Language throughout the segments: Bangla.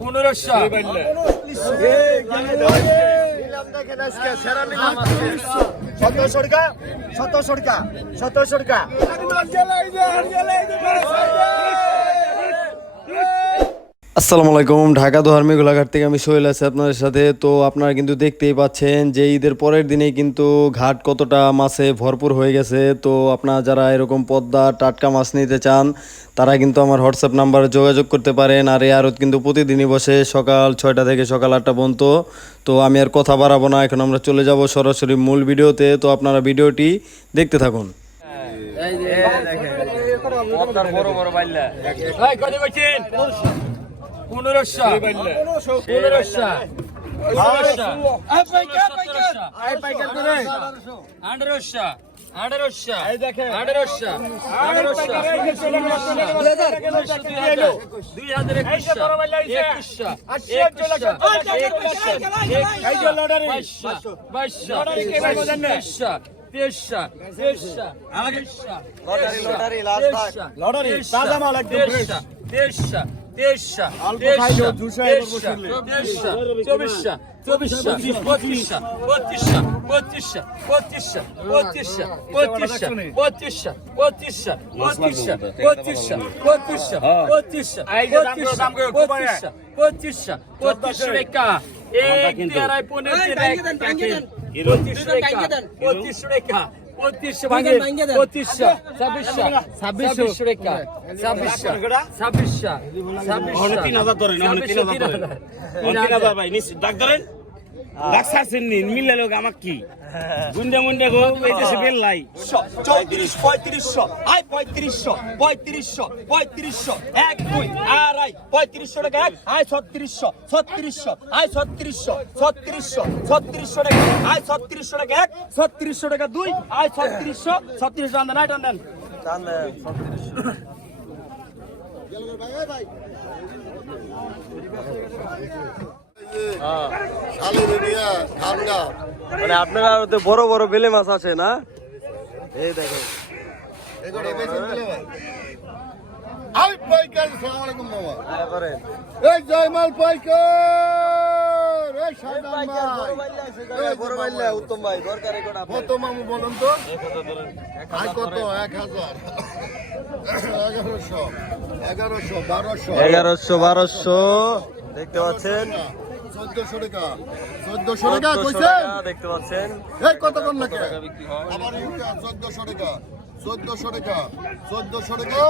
পনেরোশো। সতেরোশো টাকা সতেরোশো টাকা সতেরোশো টাকা। আসসালামু আলাইকুম ঢাকা দোহার মেঘুলাঘাট থেকে আমি সোহেল আছি আপনাদের সাথে তো আপনারা কিন্তু দেখতেই পাচ্ছেন যে ঈদের পরের দিনেই কিন্তু ঘাট কতটা মাছে ভরপুর হয়ে গেছে তো আপনারা যারা এরকম পদ্মা টাটকা মাছ নিতে চান তারা কিন্তু আমার হোয়াটসঅ্যাপ নাম্বারে যোগাযোগ করতে পারেন আর এই আড়ত কিন্তু প্রতিদিনই বসে সকাল ছয়টা থেকে সকাল আটটা পর্যন্ত তো আমি আর কথা বাড়াবো না এখন আমরা চলে যাব সরাসরি মূল ভিডিওতে তো আপনারা ভিডিওটি দেখতে থাকুন বড় বড় পনেরোশো। পনেরোশো। আঠারোশো। লটারি লটারি লাস্ট লটারি তাজা মাল একদম দেড়শো জুসে এবার তেইশশো বসিলে। তেইশশো চব্বিশশো চব্বিশশো পঁচিশশো পঁচিশশো পঁচিশশো পঁচিশশো পঁচিশশো পঁচিশশো পঁচিশশো পঁচিশশো পঁচিশশো পঁচিশশো পঁচিশশো পঁচিশশো পঁচিশশো পঁচিশশো পঁচিশশো রেখা এক দেড়াই পনেরো রেখা পঁচিশশো রেখা পঁচিশশো ভাঙে পঁচিশশো ছাব্বিশশো। ছাব্বিশশো। রেখা। ছাব্বিশশো। ছাব্বিশশো। ছাব্বিশশো। তিন হাজার ধরেন তিন হাজার তিন হাজার ভাই ডাক ধরেন। ডাক সারছেন নি লোক আমার কি? গুন্ডে মুন্ডে গো এই দেশে বেল লাই। চৌত্রিশ পঁয়ত্রিশশো আয় পঁয়ত্রিশশো পঁয়ত্রিশশো পঁয়ত্রিশশো এক দুই আড়াই পঁয়ত্রিশশো টাকা এক আয় ছত্রিশশো ছত্রিশশো আয় ছত্রিশশো ছত্রিশশো ছত্রিশশো টাকা আয় ছত্রিশশো টাকা এক ছত্রিশশো টাকা দুই আয় ছত্রিশশো ছত্রিশশো আন্দান আয় টান মানে আপনারা তো বড় বড় বেলে মাছ আছে না? এই দেখো আমি পাইকার সালাম আলাইকুম মামা। এই জয়মাল পাইকার। এই শাহজাহান ভাই উত্তম ভাই দরকার কত মামু বলুন তো? কত? এগারোশো। এগারোশো বারোশো। এগারোশো বারোশো। দেখতে পাচ্ছেন? চোদ্দশো টাকা। চোদ্দশো টাকা চোদ্দশো কইছেন? টাকা দেখতে পাচ্ছেন। এই কত কর নাকি? আবার ইউটা চোদ্দশো টাকা। চোদ্দশো টাকা। চোদ্দশো টাকা।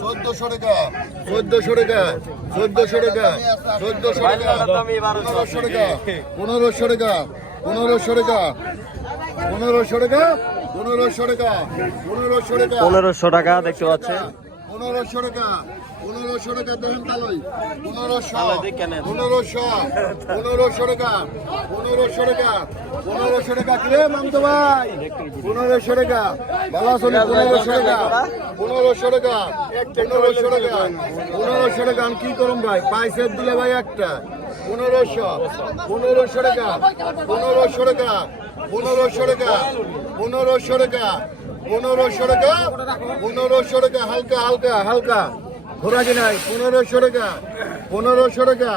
চোদ্দশো টাকা। চোদ্দশো টাকা। চোদ্দশো টাকা। চোদ্দশো টাকা। পনেরোশো টাকা। পনেরোশো টাকা। পনেরোশো টাকা। পনেরোশো টাকা। পনেরোশো টাকা। পনেরোশো টাকা। পনেরোশো টাকা দেখতে পাচ্ছেন। পনেরোশো টাকা পনেরোশো টাকা দেখেন তালই পনেরোশো পনেরোশো পনেরোশো টাকা পনেরোশো টাকা পনেরোশো টাকা কিরে মামতো ভাই পনেরোশো টাকা ভালো আছো নি? পনেরোশো টাকা পনেরোশো টাকা পনেরোশো টাকা পনেরোশো টাকা আমি কি করুম ভাই পাইসের দিলে ভাই একটা পনেরোশো পনেরোশো টাকা পনেরোশো টাকা পনেরোশো টাকা পনেরোশো টাকা পনেরোশো টাকা পনেরোশো টাকা, হালকা হালকা হালকা। ঘোরাকি নাই? পনেরোশো টাকা পনেরোশো টাকা।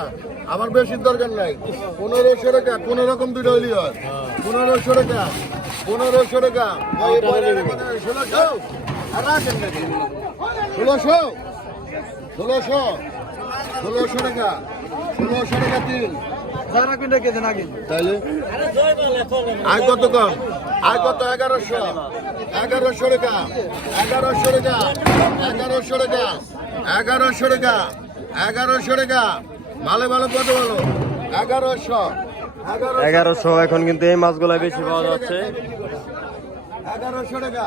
আমার বেশি দরকার নাই। পনেরোশো টাকা কোন রকম দুটো হইলি হয়। পনেরোশো টাকা পনেরোশো টাকা। ষোলোশো ষোলোশো? ষোলোশো? ষোলোশো টাকা। ষোলোশো টাকা তিন। তাইলে? আয় কত কম আয় কত? এগারোশো। এগারোশো টাকা। এগারোশো টাকা। এগারোশো টাকা। এগারোশো টাকা। এগারোশো টাকা। ভালো ভালো কত ভালো? এগারোশো। এগারোশো এখন কিন্তু এই মাছগুলো বেশি পাওয়া যাচ্ছে। এগারোশো টাকা।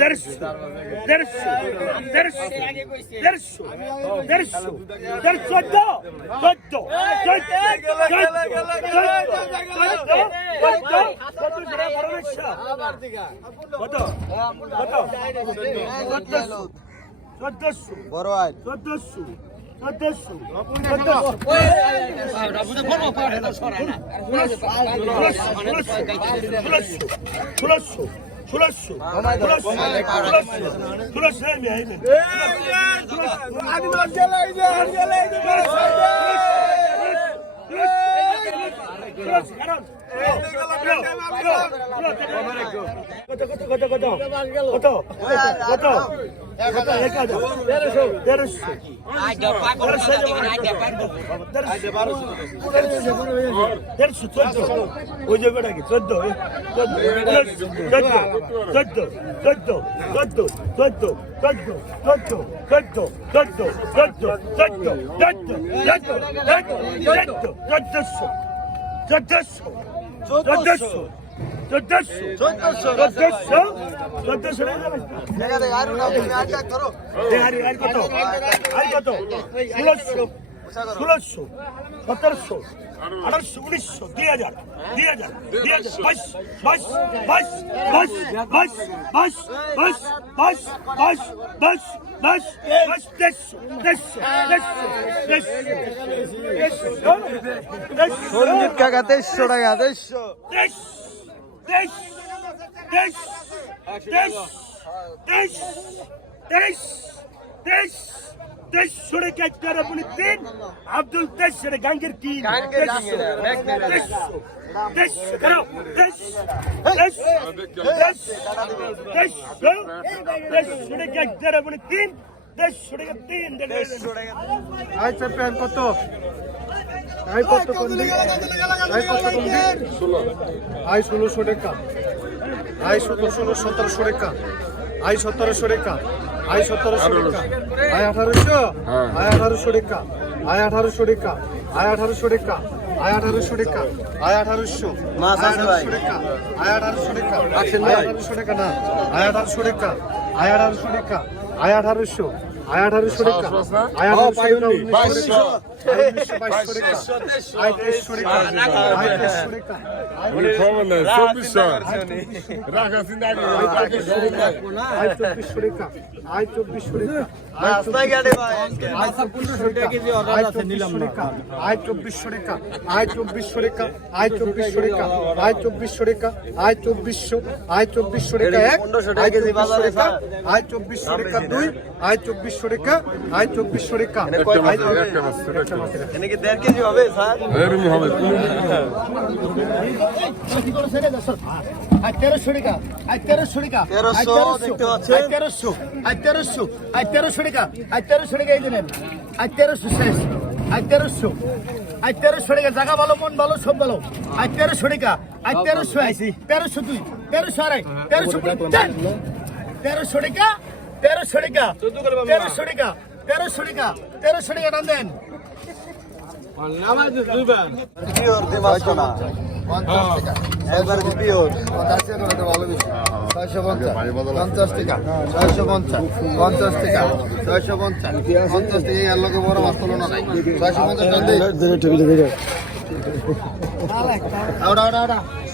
দর্শ দর্শ দর্শ দেড়শো দেড়শো চোদ্দ কত কত চোদ্দশো বড় আয় কারণ কত কত কত কত কত কত দেড়শো চোদ্দ ওই যে বেটা কি চোদ্দ চোদ্দ চোদ্দ চোদ্দ চোদ্দ চোদ্দ চোদ্দ চোদ্দ চোদ্দ চোদ্দ চোদ্দ চোদ্দ চোদ্দ চোদ্দ চোদ্দশো চোদ্দশো। চোদ্দশো। চোদ্দশো। চোদ্দশো। চোদ্দশো। আর আর কত? ষোলোশো। ষোলোশো। সতেরোশো আঠারোশো উনিশশো দুই হাজার দুই হাজার দুই হাজার বাইশ বাইশ বাইশ বাইশ বাইশ বাইশ বাইশ বাইশ বাইশ বাইশ বাইশ বাইশ দেড়শো দেড়শো দেড়শো দেড়শো দেড়শো সঞ্জিত কাকা দেড়শো টাকা দেড়শো দেশ দেশ তেসরে ক্যাচ করে আপনি তিন আব্দুল তেসরে গাঙ্গের তিন তেসরে ক্যাচ করে আপনি তিন তেসরে তিন আচ্ছা প্যান কত? আই কত কম দি আই কত কম দি ষোলো। আই ষোলোশো আই সতেরোশো রেখা আই সতেরোশো রেখা আই আঠারোশো। আই আঠারোশো রেখা আয় আঠারোশো রেখা আয় আঠারোশো রেখা আয় আঠারোশো রেখা আয় আঠারোশো। মাছ আঠারোশো রেখা আয় আঠারোশো রেখা আয় আঠারোশো রেখা না। আয় আঠারোশো রেখা আয় আঠারোশো রেখা আয় আঠারোশো। আয় চব্বিশশো রেখা আয় চব্বিশশো রেখা আয় চব্বিশশো রেখা আয় চব্বিশশো রেখা আয় চব্বিশশো আয় চব্বিশশো রেখা এক? আয় চব্বিশশো রেখা দুই? আয় চব্বিশ চব্বিশশো টাকা আই চব্বিশশো টাকা তেরোশো টাকা আই তেরোশো টাকা? আই তেরোশো আই তেরোশো আই তেরোশো টাকা আই তেরোশো টাকা এই দিলেন। আই তেরোশো শেষ আই তেরোশো আই তেরোশো টাকা জায়গা ভালো মন ভালো সব ভালো। আই তেরোশো টাকা আই তেরোশো আইসি তেরোশো দুই তেরোশো আড়াই তেরোশো তেরোশো টাকা তেরোশো টাকা। তেরোশো টাকা। তেরোশো টাকা। তেরোশো টাকা টান দেন। পিওর দিমাস না একবার পিওর ছয়শো পঞ্চাশ। পঞ্চাশ টাকা। ছয়শো পঞ্চাশ। পঞ্চাশ টাকা। ছয়শো পঞ্চাশ। পঞ্চাশ টাকা এর লোকে বড় মাছ তুলনা নাই ছয়শো পঞ্চাশ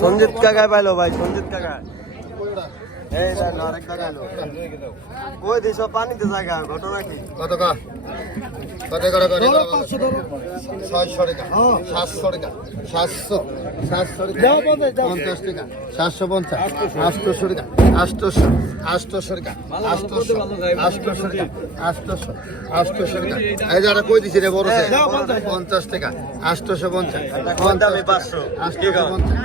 সঞ্জিত কাকায় পাইলো ভাই সঞ্জিত কাকা। পানিতে জায়গা ঘটনা কি? কত কা কত করে করে? ছয়শো টাকা। সাতশো টাকা। সাতশো। সাতশো টাকা পঞ্চাশ টাকা। সাতশো পঞ্চাশ। আটশোশো টাকা। আষ্টশো আষ্টশোর গান। আষ্টশো আষ্টশোর গান। আষ্টশো আষ্টশোর গান। এই যারা কই দিছি রে বড় পঞ্চাশ। টাকা। আষ্টশো পঞ্চাশ। পঞ্চাশ আষ্টশো পঞ্চাশ।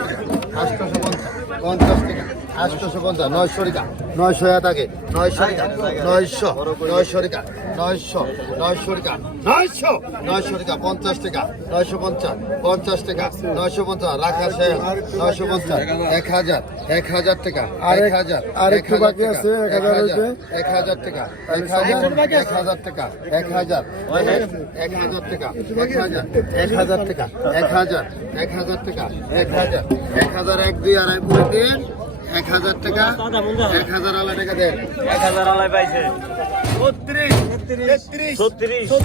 টাকা। আষ্টশো পঞ্চাশ। পঞ্চাশ টাকা। আষ্টশো পঞ্চাশ। নয়শো টাকা নয়শো টাকা নয়শো। টাকা নয়শো নয়শো টাকা নয়শো নয়শো টাকা। নয়শো? নয়শো টাকা পঞ্চাশ টাকা নয়শো পঞ্চাশ পঞ্চাশ টাকা নয়শো পঞ্চাশ রাখা শেষ নয়শো পঞ্চাশ এক হাজার এক হাজার টাকা এক হাজার আর এক বাকি আছে, এক হাজার এক হাজার টাকা এক হাজার এক হাজার টাকা এক হাজার এক হাজার টাকা এক হাজার এক হাজার টাকা এক হাজার এক হাজার টাকা এক হাজার এক হাজার এক দুই আড়াই পুরো দিন এক হাজার টাকা এক হাজার আলাই টাকা দেন। এক হাজার আলাই পাইছে। ছত্রিশশো।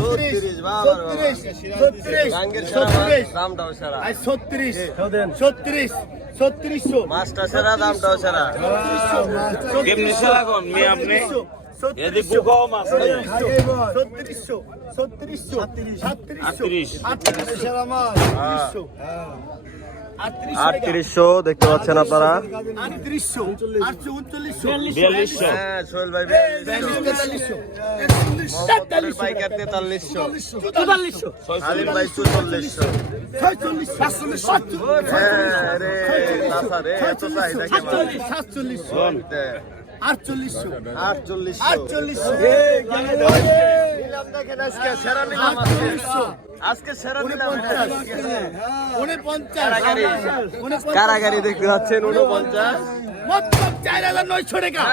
মাছটা সেরা দামটাও সেরা। আটত্রিশশো দেখতে পাচ্ছেন আপনারা। সাতচল্লিশ আটচল্লিশশো। আটচল্লিশশো। আটচল্লিশশো। নিলাম দেখেন আজকে সেরা নিলাম আজকে আজকে সেরা নিলাম উনপঞ্চাশ কারাগারি। দেখতে পাচ্ছেন উনপঞ্চাশ মতলব চার হাজার নয়শো টাকা।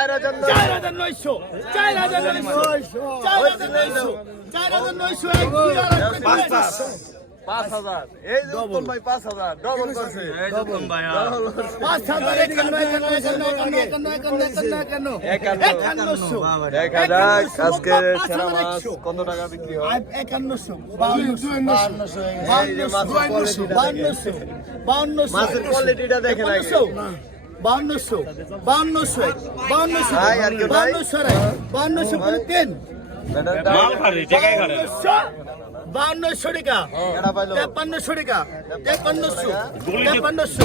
চার হাজার নয়শো। চার হাজার নয়শো। চার হাজার নয়শো। চার হাজার নয়শো। এক পাঁচ হাজার। এই যে উত্তম ভাই পাঁচ হাজার। ডবল করছে। উত্তম ভাই পাঁচ হাজার আজকে সেরা মাছ। কত টাকা বিক্রি হয়? একান্নশো। মাছের কোয়ালিটিটা দেখেন। আগে। বাউন্নশো বাউন্নশো বাউন্নশো বাউন্নশো বাউন্নশো বাউন্নশো তিন। মাল খারে টাকাই খারে বাউন্নশো টাকা। তেপান্নশো টাকা তেপান্নশো তেপান্নশো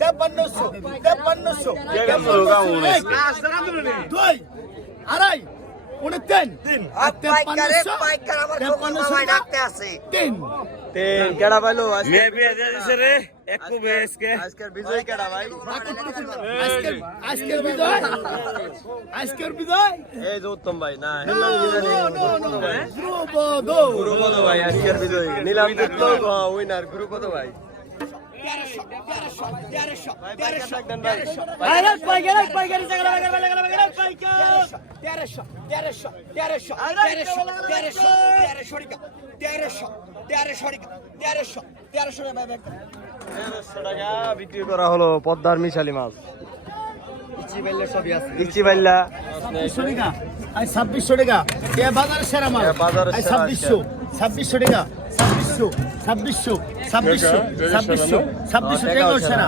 তেপান্নশো তেপান্নশো দুই আড়াই উনি তিন। আর তেপান্নশো তেপান্নশো তিন। তিন। কেডা পাইলো? মেয়ে বিয়ে দিয়েছে রে। এক কুবে এসকে আজকের বিজয় কেডা ভাই আজকের আজকের বিজয় আজকের বিজয় এই যে উত্তম ভাই না. ধ্রুপদ গুরুপদ ভাই আজকের বিজয় নিলাম দেখল উইনার গুরুপদ ভাই তেরোশো তেরোশো তেরোশো তেরোশো তেরোশো তেরোশো তেরোশো তেরোশো টাকা তেরোশো তেরোশো টাকা বিক্রি করা হলো পদ্মার মিশালি মাছ। ছাব্বিশশো টাকা। বাজারে সেরা মাল এ বাজারের আর ছাব্বিশশো। ছাব্বিশশো টাকা। ছাব্বিশশো। ছাব্বিশশো। ছাব্বিশশো। ছাব্বিশশো। ছাব্বিশশো টাকা সেরা।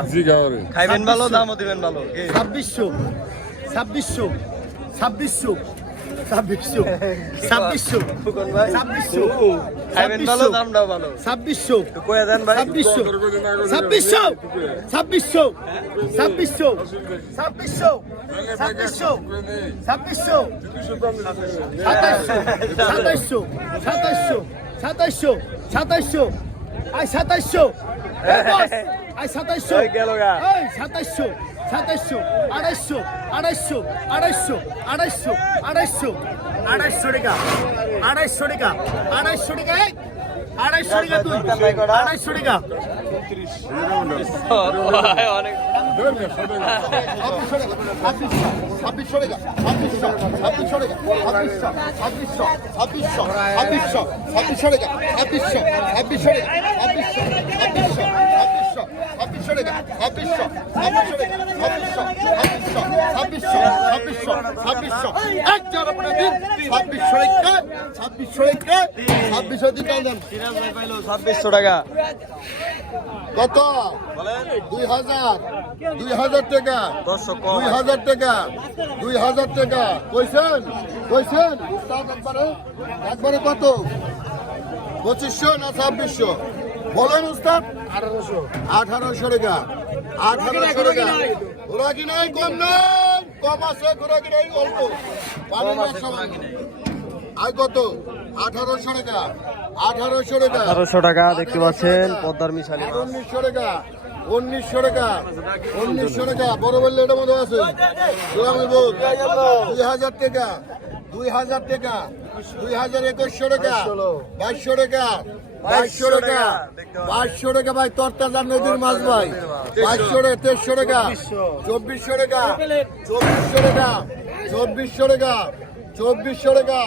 খাইবেন ভালো দামও দিবেন ভালো। ছাব্বিশশো। ছাব্বিশশো। ছাব্বিশশো। ছাব্বিশশো ছাব্বিশশো ছাব্বিশশো ভালো দামটাও ভালো ছাব্বিশশো কয়ে দেন ভাই ছাব্বিশশো ছাব্বিশশো ছাব্বিশশো ছাব্বিশশো ছাব্বিশশো ছাব্বিশশো ছাব্বিশশো সাতাশশো সাতাশশো সাতাশশো আই সাতাশশো আই সাতাশশো সাতাশশো সাতাশশো আড়াইশো আড়াইশো আড়াইশো আড়াইশো আড়াইশো আড়াইশো আড়াইশো টাকা আড়াইশো টাকা আড়াইশো টাকা আড়াইশো টাকা দুই, আড়াইশো টাকা। ছাব্বিশশো টাকা, ছাব্বিশশো ছাব্বিশশো টাকা, ছাব্বিশশো ছাব্বিশশো ছাব্বিশশো ছাব্বিশশো ছাব্বিশশো টাকা, ছাব্বিশশো ছাব্বিশশো টাকা ছাব্বিশশো ছাব্বিশশো ছাব্বিশশো ছাব্বিশশো টাকা ছাব্বিশশো ছাব্বিশশো টাকা ছাব্বিশশো ছাব্বিশশো ছাব্বিশশো ছাব্বিশশো ছাব্বিশশো। এক চার আপনার দিন। ছাব্বিশশো টাকা ছাব্বিশশো টাকা ছাব্বিশশো দিন। দেন ছাব্বিশশো টাকা। কত? দুই হাজার দুই হাজার টাকা। দুই হাজার টাকা। দুই হাজার টাকা। কইছেন? কইছেন? একবারে একবারে কত? পঁচিশশো না ছাব্বিশশো? বলেন উস্তাদ। আঠারোশো। আঠারোশো টাকা। আঠারোশো টাকা। ঘোরাকি নাই কম নাই। কম আছে ঘোরাকি নাই অল্প। আর কত? আঠারোশো টাকা। আঠারোশো টাকা। আঠারোশো টাকা দেখতে পাচ্ছেন পদ্মার মিশালি উনিশশো টাকা। উনিশশো টাকা। উনিশশো টাকা। বড় বললে এটার মধ্যে আছে। দুই হাজার টাকা। দুই হাজার টাকা। দুই হাজার একুশশো টাকা। বাইশশো টাকা। বাইশশো টাকা বাইশশো টাকা ভাই তরতাজা নদীর মাছ ভাই বাইশশো টাকা তেইশশো টাকা চব্বিশশো টাকা চব্বিশশো টাকা চব্বিশশো টাকা চব্বিশশো টাকা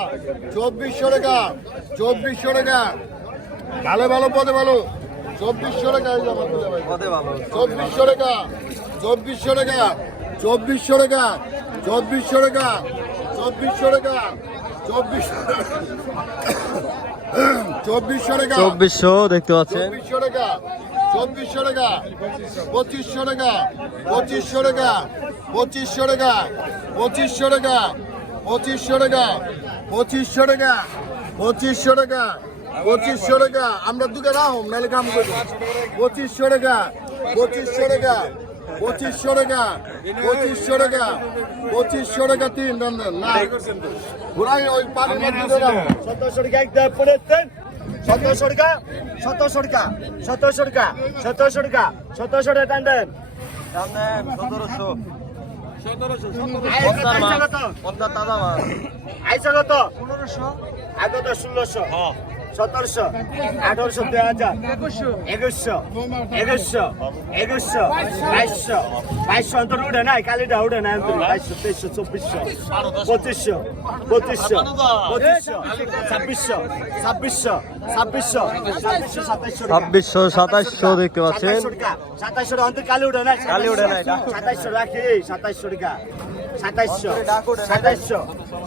চব্বিশশো টাকা চব্বিশশো টাকা ভালো ভালো পদে ভালো চব্বিশশো টাকা দুলা ভাই। চব্বিশশো টাকা চব্বিশশো টাকা চব্বিশশো টাকা চব্বিশশো টাকা চব্বিশশো টাকা চব্বিশ চব্বিশশো টাকা। চব্বিশশো দেখতে পাচ্ছেন। চব্বিশশো টাকা চব্বিশশো টাকা পঁচিশশো টাকা পঁচিশশো টাকা পঁচিশশো টাকা পঁচিশশো টাকা পঁচিশশো টাকা পঁচিশশো টাকা পঁচিশশো টাকা পঁচিশশো টাকা। আমরা দুকে রাহম নাহলে কাম করব। পঁচিশশো টাকা পঁচিশশো টাকা পঁচিশশো টাকা পঁচিশশো টাকা পঁচিশশো টাকা তিন না। ঘুরাই ওই সতেরোশো টাকা এক দেয় পরে দেন। সতেরোশো টাকা সতেরোশো টাকা সতেরোশো টাকা সতেরোশো টাকা সতেরোশো টাকা টান দেন। আইসা কত? আগত ষোলোশো। সতেরোশো আঠারোশো দুই হাজার একুশশো একুশশো একুশশো বাইশশো বাইশশো অন্তর উঠে নাই কালিটা উঠে নাই অন্তর। বাইশশো তেইশশো চব্বিশশো পঁচিশশো পঁচিশশো পঁচিশশো ছাব্বিশশো ছাব্বিশশো ছাব্বিশশো ছাব্বিশশো সাতাইশশো ছাব্বিশশো সাতাশশো দেখতে পাচ্ছেন। সাতাইশশো অন্তর কালি উঠে নাই কালি উঠে নাই, সাতাইশশো রাখি সাতাইশশো টাকা। সাতাইশশো সাতাইশশো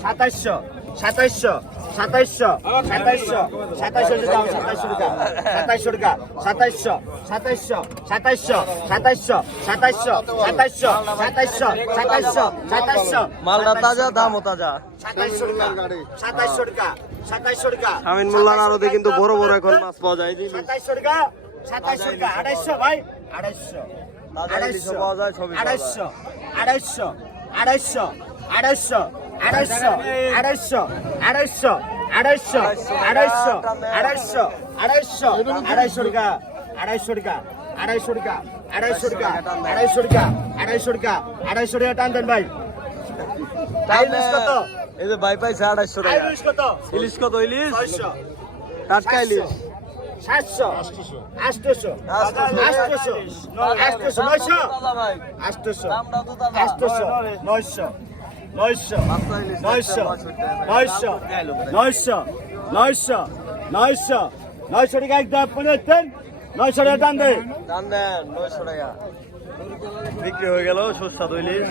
সাতাইশশো সাতাইশশো সাতাইশশো সাতাইশশো সাতাইশশো দাও সাতাইশশো টাকা সাতাইশশো টাকা সাতাইশশো সাতাইশশো সাতাইশশো সাতাইশশো সাতাইশশো সাতাইশশো সাতাইশশো সাতাইশশো সাতাইশশো মালটা তাজা দামও তাজা সাতাইশশো টাকা সাতাইশশো টাকা সাতাইশশো টাকা আমিন মোল্লার আরতে কিন্তু বড় বড় এখন মাছ পাওয়া যায় সাতাইশশো টাকা সাতাইশশো টাকা আড়াইশো ভাই আড়াইশো আড়াইশো পাওয়া যায়, ছবি পাওয়া আড়াইশো আড়াইশো আড়াইশো আড়াইশো আড়াইশো আড়াইশো আড়াইশো আড়াইশো আড়াইশো আড়াইশো আড়াইশো টাকা আড়াইশো টাকা আড়াইশো টাকা আড়াইশো টাকা আড়াইশো টাকা আড়াইশো টাকা আড়াইশো টাকা টান দেন ভাই। কত? এই যে ভাই পাইছে আড়াইশো টাকা। ইলিশ কত? ইলিশ কত ইলিশ? টাটকা ইলিশ। সাতশো। নয়শো? আটশোশো। আটশোশো। নয়শো। নয়শো নয়শো নয়শো নয়শো নয়শো নয়শো নয়শো টাকা একদম পনেরো দেন নয়শো টাকা দাম দে দাম দেন নয়শো বিক্রি হয়ে গেল সুস্বাদু ইলিশ